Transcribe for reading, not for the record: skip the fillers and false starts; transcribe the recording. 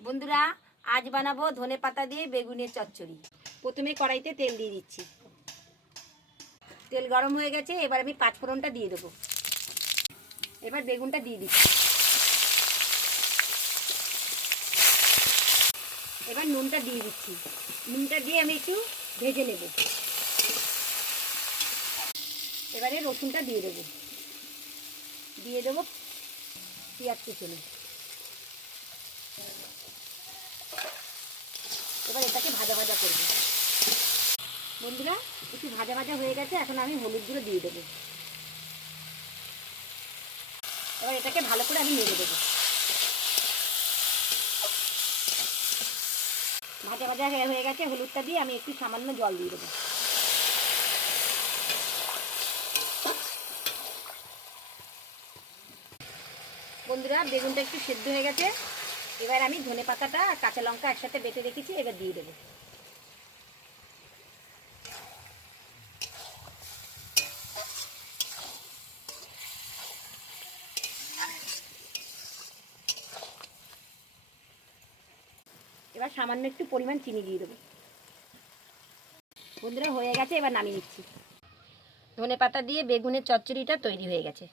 বন্ধুরা, আজ বানাবো ধনে পাতা দিয়ে বেগুনের চচ্চড়ি। প্রথমে কড়াইতে তেল দিয়ে দিচ্ছি। তেল গরম হয়ে গেছে, এবার আমি পাঁচফোড়নটা দিয়ে দেবো। এবার বেগুনটা দিয়ে দিচ্ছি। এবার নুনটা দিয়ে দিচ্ছি। নুনটা দিয়ে আমি একটু ভেজে নেব। এবারে রসুনটা দিয়ে দেবো। দিয়ে দেবো পেঁয়াজ কুচনো। এবার এটাকে ভাজা ভাজা করবো। বন্ধুরা, একটু ভাজা ভাজা হয়ে গেছে, এখন আমি হলুদ গুঁড়ো দিয়ে দেবো। এবার এটাকে ভালো করে আমি নেড়ে দেবো। ভাজা ভাজা হয়ে গেছে, হলুদটা দিয়ে আমি একটু সামান্য জল দিয়ে দেবো। বন্ধুরা, বেগুনটা একটু সেদ্ধ হয়ে গেছে, এবার আমি ধনে পাতাটা আর কাঁচা লঙ্কা একসাথে বেটে রেখেছি, এবার দিয়ে দেবো। এবার সামান্য একটু পরিমাণ চিনি দিয়ে দেবো। বন্ধুরা, হয়ে গেছে, এবার নামিয়ে নিচ্ছি। ধনে পাতা দিয়ে বেগুনের চচ্চড়িটা তৈরি হয়ে গেছে।